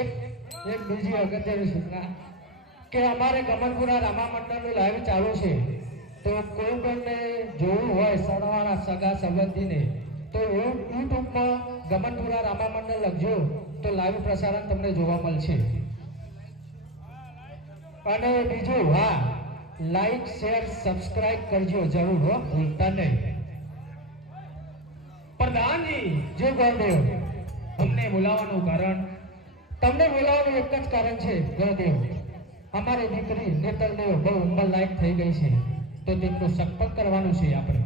એક એક બીજી અગત્યની સૂચના કે અમારે ગમનપુરા રામા મંડળનું લાઈવ ચાલુ છે, તો કોઈ કોઈને જોવું હોય સણવાના સગા સંબંધીને તો યુટ્યુબમાં ગમનપુરા રામા મંડળ લખજો તો લાઈવ પ્રસારણ તમને જોવા મળશે. અને બીજું હા, લાઈક શેર સબસ્ક્રાઇબ કરજો જરૂર હો, ભૂલતા નહીં. પ્રધાનજી જે ગોરદેવ, અમને બોલાવવાનું કારણ? તમને બોલાવવાનું એક જ કારણ છે ગોરદેવ, અમારી દીકરી નેતલદેવ બહુ ઉંમર લાયક થઈ ગઈ છે, તો તેમનું સત્પથ કરવાનું છે આપણે.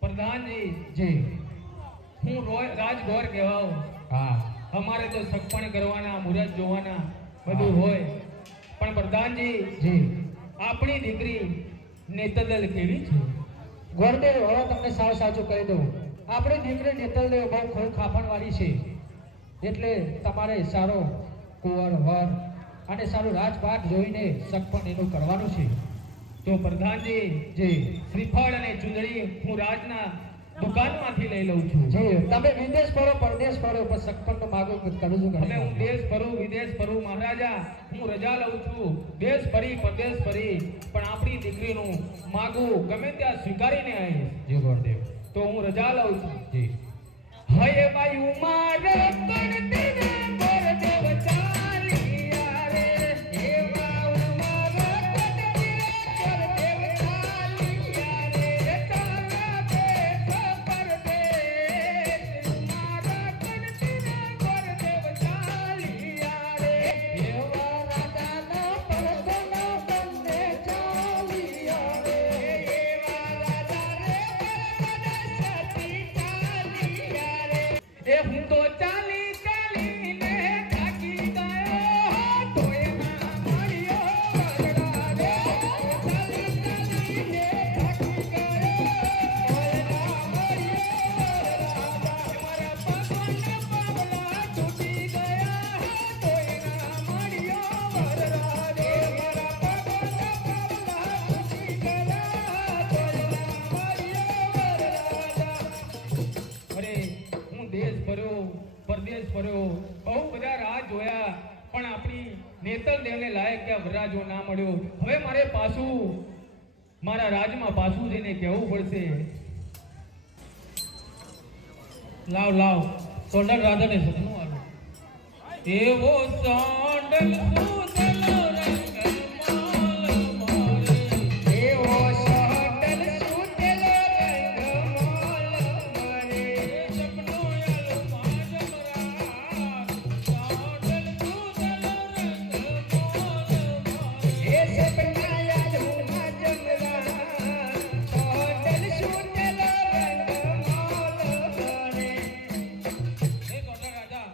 પ્રધાનજી જી હું રાજગોર કહેવાઉં. હા અમારે તો સગપણ કરવાના, મુહૂર્ત જોવાના બધું હોય, પણ પ્રધાનજી જી આપણી દીકરી નેતદલ કેવી છે? ગોરદેવ હવે તમને સાવ સાચું કહી દઉં, આપણી દીકરી નેતલદેવ બહુ ખોળ ખાફણવાળી છે, એટલે તમારે સારો કુંવર વર અને સારું રાજપાટ જોઈને સગપણ એનું કરવાનું છે. તો પ્રધાનજી જી શ્રીફળ અને ચુંદડી હું રાજના દુકાનમાંથી લઈ લઉં છું. જી તમે વિદેશ ફરો પરદેશ ફરો પણ સગપણનો માગો કરું છું. હવે હું દેશ ફરું વિદેશ ફરું મહારાજા, હું રજા લઉં છું, દેશ ફરી પરદેશ ફરી, પણ આપણી દીકરીનું માગું ગમે ત્યાં સ્વીકારીને આવીશ. જી ગોરદેવ, તો હું રજા લઉં છું. જી હય વાયુ મારે પણ તેરે ગોરદેવ ચાલિયા રે, હે વાયુ મારે પણ તેરે ગોરદેવ ચાલિયા રે, તારા દેશ પરદેશ મારા પણ તેરે ગોરદેવ ચાલિયા રે, એવા રાજાના પરગણો બંને ચાલિયા રે, એવા રાજા રે પરગણ સતી ચાલિયા રે. એ હું તો ચાલી ચાલીને થાકી ગયો, તોય ના મળ્યો વરડા રે. ચાલી ચાલીને થાકી ગયો, તોય ના મળ્યો વરડા. મારા પગના પાવલા તૂટી ગયા, તોય ના મળ્યો વરડા રે. મારા પગના પાવલા તૂટી ગયા, તોય ના મળ્યો વરડા. અરે હું દેશ ફર્યો પરદેશ ફર્યો, બહુ બધા રાહ જોયા, પણ આપણી નેતલ દેવને લાયક કે વરરાજો ના મળ્યો. હવે મારે પાછું મારા રાજમાં પાછું જઈને કહેવું પડશે. લાવ લાવ સોંડલ રાધાને સપનું આવ્યું. એવો સોંડલ સૂતલો રંગમાલ મારે, એવો સોંડલ સૂતલો રંગમાલ મારે, સપનું આવ્યું માજમરા, સોંડલ સૂતલો રંગમાલ મારે, એ સપના આવ્યું માજમરા, સોંડલ સૂતલો રંગમાલ મારે. હે સોંડલ રાજા,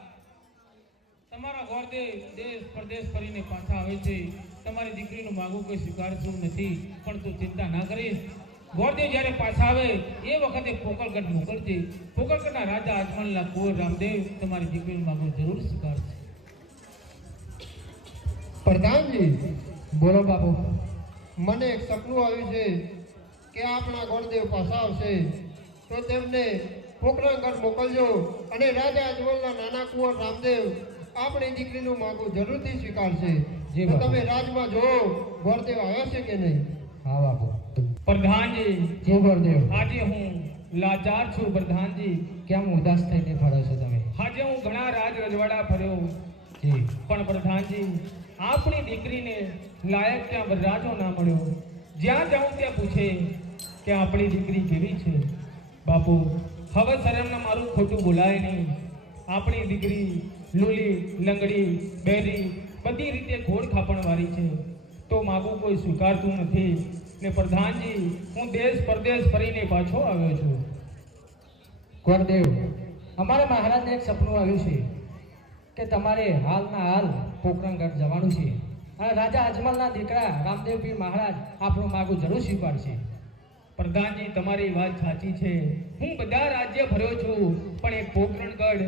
તમારા ગોરદેવ દેશ પરદેશ ફરીને પાછા આવે છે, તમારી દીકરીનું માગું કોઈ સ્વીકારતું નથી, પણ તું ચિંતા ના કરીશ. ગોરદેવ જ્યારે પાછા આવે એ વખતે પોકળગઢ મોકલજે. પોકળગઢના રાજા અજમલના કુંવર રામદેવ તમારી દીકરીનું માગું જરૂર સ્વીકારશે. પ્રધાનજી, બોલો બાપુ. મને એક સપનું આવ્યું છે કે આપણા ગોરદેવ પાછા આવશે તો તેમને પોકરણગઢ મોકલજો, અને રાજા અજમલના નાના કુંવર રામદેવ આપણી દીકરીનું માગું જરૂરથી સ્વીકારશે. જી તો બાપુ. તમે રાજમાં જો ગોરદેવ આવ્યા છે કે નહીં? હા બાપુ. પ્રધાનજી જી ગોરદેવ, આજે હું લાચાર છું. પ્રધાનજી કેમ ઉદાસ થઈને ફરો છો તમે? આજે હું ઘણા રાજ રજવાડા ફર્યો, જી પણ પ્રધાનજી આપણી દીકરીને લાયક ત્યાં વરરાજો ના મળ્યો. જ્યાં જાઉં ત્યાં પૂછે કે આપણી દીકરી કેવી છે. બાપુ હવે શરમના મારું ખોટું બોલાય નહીં. આપણી દીકરી લૂલી લંગડી બેરી બધી રીતે ઘોડ ખાપણવાળી છે, તો માગું કોઈ સ્વીકારતું નથી. ને પ્રધાનજી હું દેશ પરદેશ ફરીને પાછો આવ્યો છું. ગોરદેવ, અમારા મહારાજને એક સપનું આવ્યું છે કે તમારે હાલના હાલ પોકરણગઢ જવાનું છે, અને રાજા અજમલના દીકરા રામદેવપીર મહારાજ આપણું માગું જરૂર સ્વીકારશે. પ્રધાનજી તમારી વાત સાચી છે. હું બધા રાજ્ય ફર્યો છું, પણ એક પોકરણગઢ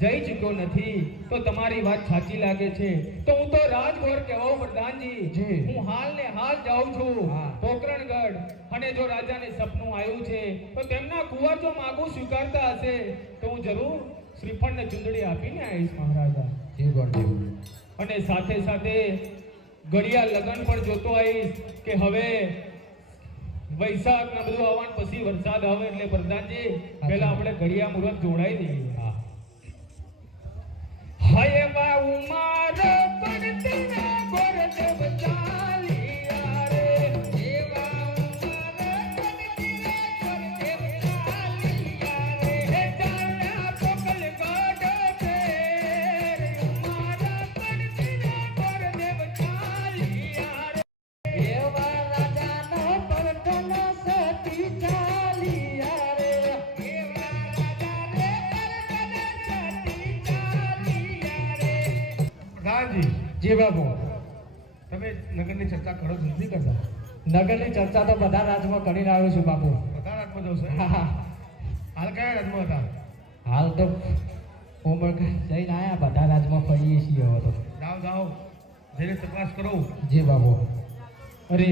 જઈ ચૂક્યો નથી. તો તમારી વાત સાચી લાગે છે, તો હું તો રાજગોર કહેવાઉં પ્રધાનજી. જી. હું હાલ ને હાલ જાઉં છું હા. પોકરણગઢ, અને જો રાજાને સપનું આવ્યું છે તો તેમના કુંવર જો માગું સ્વીકારતા હશે તો હું જરૂર શ્રીફળ ને ચુંદડી આપીને આવીશ મહારાજા. જી ગોરદેવ. અને સાથે સાથે ઘડિયા લગન પણ જોતો આવીશ કે હવે વૈશાખ ને બધું આવવાનું પછી વરસાદ આવે એટલે પ્રધાનજી પહેલા આપણે ઘડિયા મુહૂર્ત જોડાઈ દઈએ. હા હાય વા ઉમાર પડતના ગોરદેવ ચાલિયા રે એવા ઉમાર પડતના ગોરદેવ ચાલિયા રે હે ચાલ્યા પોકલ ગોડ છે ઉમાર પડતના ગોરદેવ ચાલિયા રે એવા રાજાનો પરટનો સતી ચાલિયા રે એવા રાજા રે પરગના સતી ચાલિયા રે. પ્રધાનજી, જી બાપુ. તમે નગરની ચર્ચા કરો છો નથી કરતા? નગરની ચર્ચા તો બધા રાજમાં કરીને આવ્યો છું બાપુ. બધા રાજમાં જશો હા હા. હાલ કયા રાજમાં હતા? હાલ તો ઉમર જઈને આયા, બધા રાજમાં ફરીએ છીએ હવે તો. જાઓ જાઓ, જઈને તપાસ કરો. જી બાપુ. અરે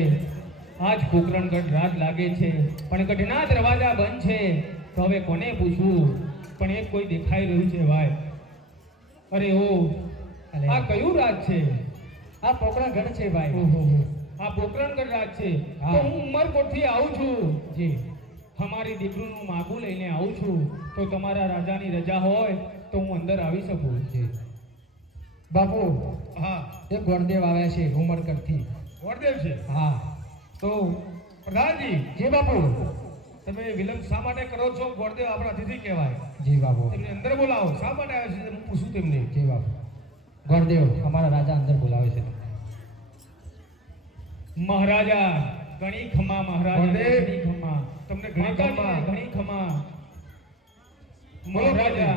આજ પોકરણગઢ રાત લાગે છે પણ ગઢના દરવાજા બંધ છે તો હવે કોને પૂછવું? પણ એક કોઈ દેખાઈ રહ્યું છે ભાઈ. અરે ઓ અરે. આ કયું રાત છે? આ પોકરણ ઘર છે ભાઈ. ઓહો આ પોકરણગઢ રાત છે. હા. તો હું ઉમરકોટથી આવું છું. જી અમારી દીકરીનું માગું લઈને આવું છું તો તમારા રાજાની રજા હોય તો હું અંદર આવી શકું. જી બાપુ. હા, એ ગોળદેવ આવ્યા છે ઉમરકરથી. વરદેવ છે. હા તો પ્રધાનજી, જી બાપુ. તમે વિલંબ શા માટે કરો છો? ગોરદેવ આપણા અતિથિ કહેવાય. જી બાપુ. તેમને અંદર બોલાવો. શા માટે આવે છે હું પૂછું તેમને. જી બાપુ. ગોળદેવ અમારા રાજા અંદર બોલાવે છે. મહારાજા ઘણી ખમા મહારાજા ગોરદેવ, ઘણી ખમા તમને ઘણી ખમા. ઘણી ખમા મહારાજા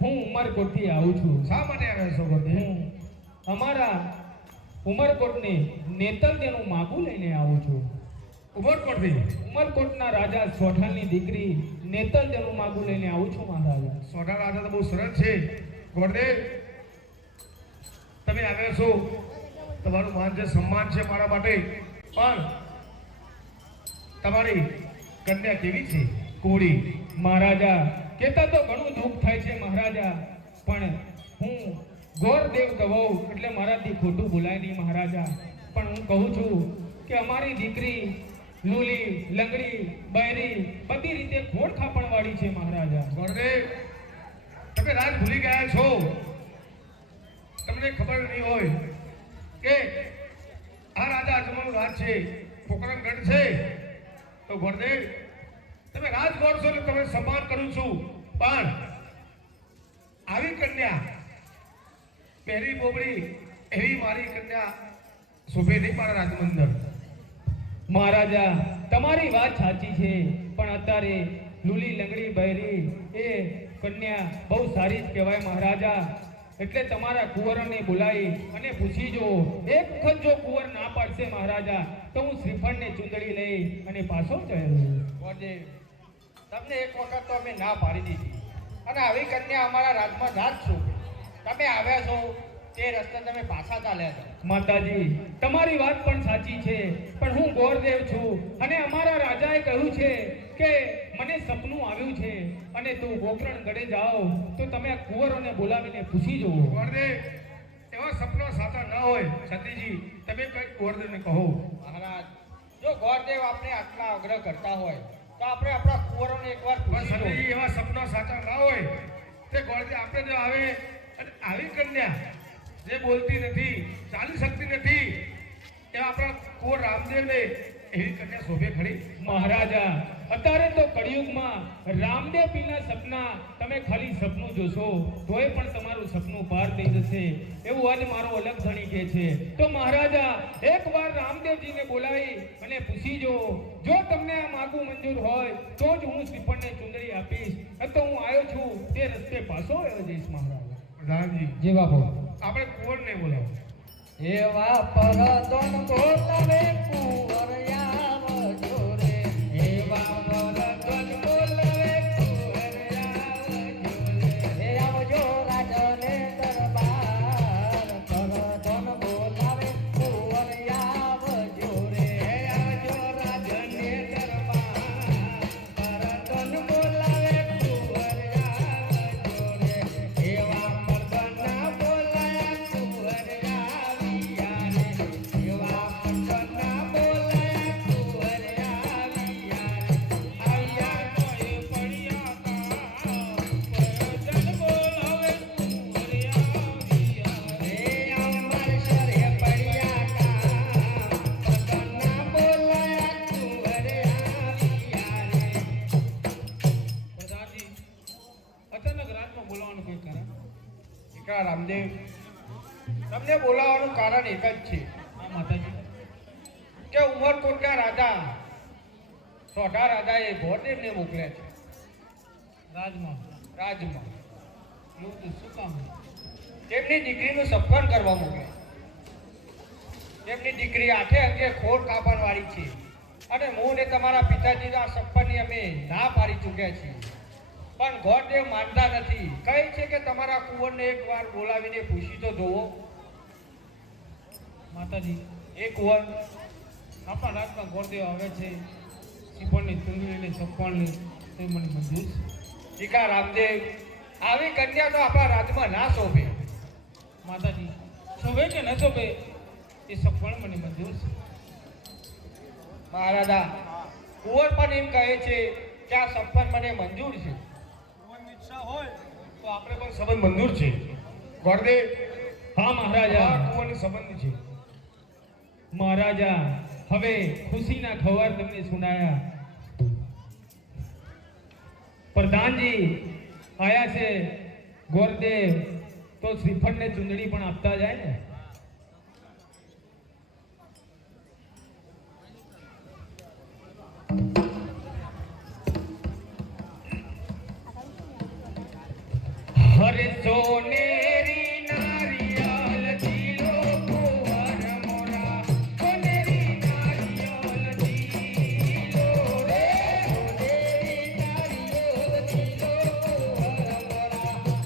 હું ઉમરકોટથી આવું છું. શા માટે આવે છો ગોરદેવ? હું અમારા ઉમરકોટને નેતલદેનું માગું લઈને આવું છું. ઉમરકોટથી ઉમરકોટના રાજા સોઢાની દીકરી નેતલદેનું માગું લઈને આવું છું મહારાજા. સોઢા રાજા તો બહુ સરસ છે. ગોરદેવ, તમે આવ્યા છો, તમારું માન છે, સન્માન છે મારા માટે, પણ તમારી કન્યા કેવી છે? કોળી મહારાજા કહેતા તો ઘણું દુઃખ થાય છે મહારાજા, પણ હું ગોરદેવ કહેવાઉં એટલે મારાથી ખોટું બોલાય નહીં મહારાજા. પણ હું કહું છું કે અમારી દીકરી લૂલી લંગડી બૈરી બધી રીતે ખોડ ખાપણ વાળી છે મહારાજા. ગોરદેવ, તમે રાજ ભૂલી ગયા છો. તમને ખબર નહીં હોય કે આ રાજા અજમાનું રાજ છે, પોકરણગઢ છે. તો ગોરદેવ, તમે રાજ ગોળ છો એટલે તમે સન્માન કરું છું, પણ આવી કન્યા પહેરી બોબડી એવી મારી કન્યા શોભે નહીં મારા રાજમંદર. મહારાજા તમારી વાત સાચી છે, પણ અત્યારે લૂલી લંગડી બૈરી એ કન્યા બહુ સારી જ કહેવાય મહારાજા. એટલે તમારા કુંવરોને બોલાવી અને પૂછી જો. એક વખત જો કુંવર ના પાડશે મહારાજા તો હું શ્રીફળને ચૂંદડી લઈ અને પાછો જયો. ગોરદેવ, તમને એક વખત તો અમે ના પાડી દીધી અને આવી કન્યા અમારા રાજમાં રાજ છો. તમે આવ્યા છો તે રસ્તે તમે પાછા ચાલ્યા છો. માતાજી તમારી વાત પણ સાચી છે, પણ હું ગોરદેવ છું અને અમારા રાજાએ કહ્યું છે કે મને સપનું આવ્યું છે અને તું પોકરણગઢે જાઓ તો તમે આ કુંવરોને બોલાવીને પૂછી જુઓ. ગોરદેવ, એવા સપના સાચા ન હોય. સતીજી, તમે કઈ ગોરદેવને કહો. મહારાજ, જો ગોરદેવ આપણે આટલા આગ્રહ કરતા હોય તો આપણે આપણા કુંવરોને એકવાર પણ પૂછી લો. સતીજી, એવા સપના સાચા ના હોય. તે ગોરદેવ આપણે જો આવે અને આવી કન્યા જે બોલતી નથી, ચાલી શકતી નથી, એવા આપણા કુંવર રામદેવને એવી કન્યા શોભે ખરી? મહારાજા અત્યારે તો કળિયુગમાં રામદેવ પીના સપના તમે ખાલી સપનું જોશો તોય પણ તમારું સપનું પાર થઈ જશે એવું આજ મારો અલગ ધણી કહે છે. તો મહારાજા એકવાર રામદેવજીને બોલાવી અને પૂછી જો. જો તમને આ માગું મંજૂર હોય તો જ હું શ્રીફળને ચુંદડી આપીશ. તો હું આવ્યો છું તે રસ્તે પાછો આવ્યો જઈશ મહારાજા. પ્રધાનજી, જી બાપુ. આપણે કુંવરને બોલાવો. એવા પરદોન બોલાવે કુંવર આવજો રે. એવા પરદોન બોલાવે કુંવર આવજો રે. એ આવજો રાજને દરબાર. પરદોન બોલાવે કુંવર આવજો રે. એ આવજો રાજને દરબાર. પરદોન બોલાવે કુંવર આવજો રે. એવા પરદોન બોલાવે કુંવર ગોરદેવ તમને બોલાવવાનું કારણ એક જ છે હા માતાજી કે ઉમરકોટના રાજા સોઢા રાજાએ ગોરદેવને મોકલ્યા છે રાજમાં રાજમાં એવું તો શું કામ તેમની દીકરીનું સપન કરવા મોકલ્યા તેમની દીકરી આઠે અંગે ખોર કાપણવાળી છે અને હું ને તમારા પિતાજીના સપનની અમે ના પાડી ચૂક્યા છીએ પણ ગોરદેવ માનતા નથી કહે છે કે તમારા કુંવરને એકવાર બોલાવીને પૂછી તો જોવો માતાજી એ કુંવર આપણા રાજમાં ગોરદેવ આવે છે શ્રીફળની ચુંદડીની સપણની તે મને મંજૂર છે દીકા રામદેવ આવી કન્યા તો આપણા રાજમાં ના શોભે માતાજી શોભે કે ન શોભે એ સપણ મને મંજૂર છે મહારાજા કુંવર પણ એમ કહે છે કે આ સપન મને મંજૂર છે ભગવાનની ઈચ્છા હોય તો આપણે પણ સંબંધ મંજૂર છે ગોરદેવ હા મહારાજા કુંવરની સંબંધ છે મહારાજા હવે ખુશીના ખબર તમને સુનાયા પ્રધાનજી આયા છે ગોરદેવ તો શ્રીફળને ચુંદડી પણ આપતા જાય ને હરે સોનેરી નારિયલ જીલો કુંવર મોરા સોનેરી નારિયલ જીલો રે સોનેરી નારિયલ જીલો કુંવર મોરા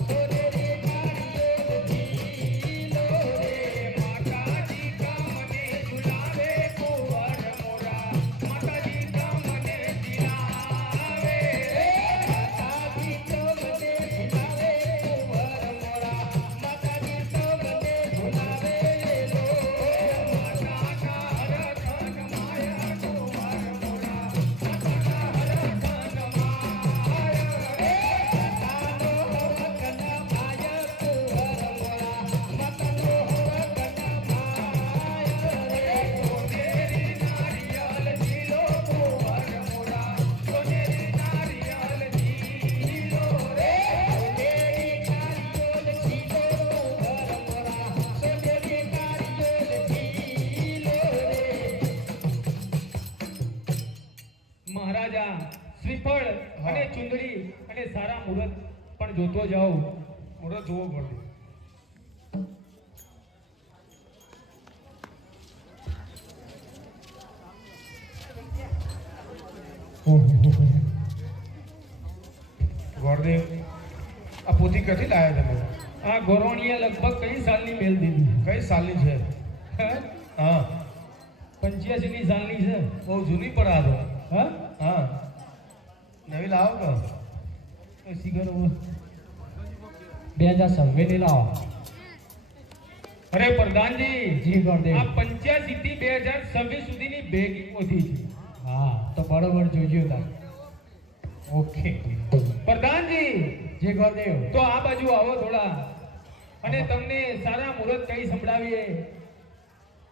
સોનેરી નારિયલ જીલો રે માતાજી કામને ઝુલાવે કુંવર મોરા માતાજી કામને ઝુલાવે રે માતાજી કામને ઝુલાવે મહારાજા શ્રીફળ અને ચુંદડી અને સારા મુહૂર્ત પણ જોતો જાઓ મુહૂર્ત જોવો પડે ગોરદેવ આ પોથી ક્યાંથી લાયા તમે આ ગોરોણીએ લગભગ કઈ સાલની મેલ દીધી કઈ સાલની છે હા 85 ની સાલની છે બહુ જૂની પણ આ તો હા હા નવી લાવો કે તો સિગર 2026 ની લાવો અરે પ્રધાનજી જી ગોરદેવ આ 85 થી 2026 સુધીની ભેગી પોથી છે હા તો બરોબર જોજો તા ઓકે પ્રધાનજી જી ગોરદેવ તો આ બાજુ આવો થોડા અને તમને સારા મુહૂર્ત કઈ સંભળાવીએ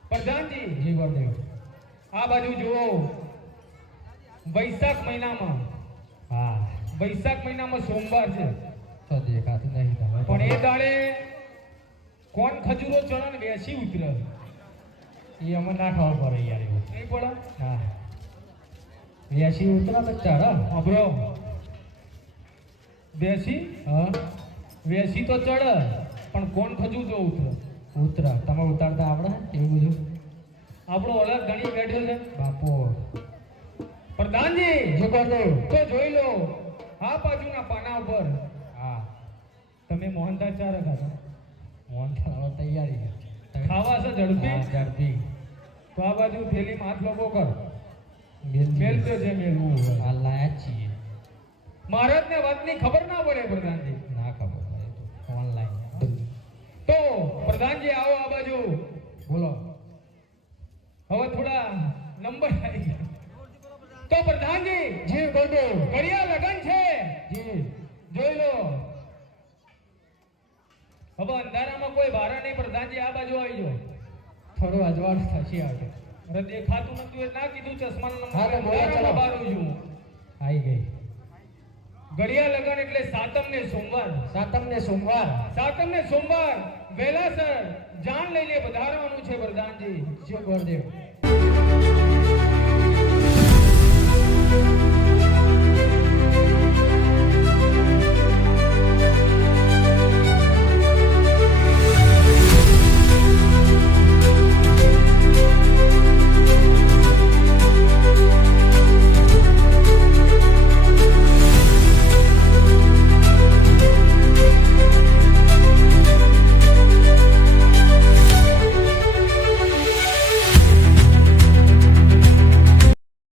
પ્રધાનજી જી ગોરદેવ આ બાજુ જુઓ વૈશાખ મહિનામાં હા વૈશાખ મહિનામાં સોમવાર છે તો દેખાતું નહીં તમે પણ એ દાડે કોણ ખજૂરો ચણન વેસી ઉતરે એ અમે ના ખબર પડે યાર એવું નહીં પડે હા વેસી ઉતરા તો ચડે અબરો વેસી હા વેસી તો ચડે પણ કોણ ખજૂર જો ઉતરે ઉતરા તમે ઉતારતા આવડે એવું બધું આપણો અલગ ગણી બેઠો છે બાપો પ્રધાનજી જો ગોરદેવ તો જોઈ લો આ બાજુના પાના ઉપર હા તમે મોહનદાસ ચાર ખાધા મોહન થાળો તૈયારી ખાવા છે ઝડપી હા, ઝડપી તો આ બાજુ થેલીમાં હાથ લોગો કર મેલ મેલતો છે મેલવું હોય. આ લાયા છીએ મહારાજને વાતની ખબર ના પડે પ્રધાનજી ના ખબર પડે તો ઓનલાઈન તો પ્રધાનજી આવો આ બાજુ બોલો હવે થોડા નંબર આવી ગયા તો પ્રધાનજી જી ગોરદેવ ઘડિયા લગન છે જી જોઈ લો હવે અંધારામાં કોઈ ભારા નહીં પ્રધાનજી આ બાજુ આવી જાઓ થોડું અજવાળું થશે આવજો અરે દેખાતું નતું એ ના કીધું ચશ્માનો નંબર હા, તો બોલો, અંધારામાં ચલો. બારું છું આવી ગઈ ઘડિયા લગન એટલે સાતમ ને સોમવાર સાતમ ને સોમવાર સાતમ ને સોમવાર વહેલાસર જાન લઈને વધારવાનું છે વરદાનજી. જો ગુરુદેવ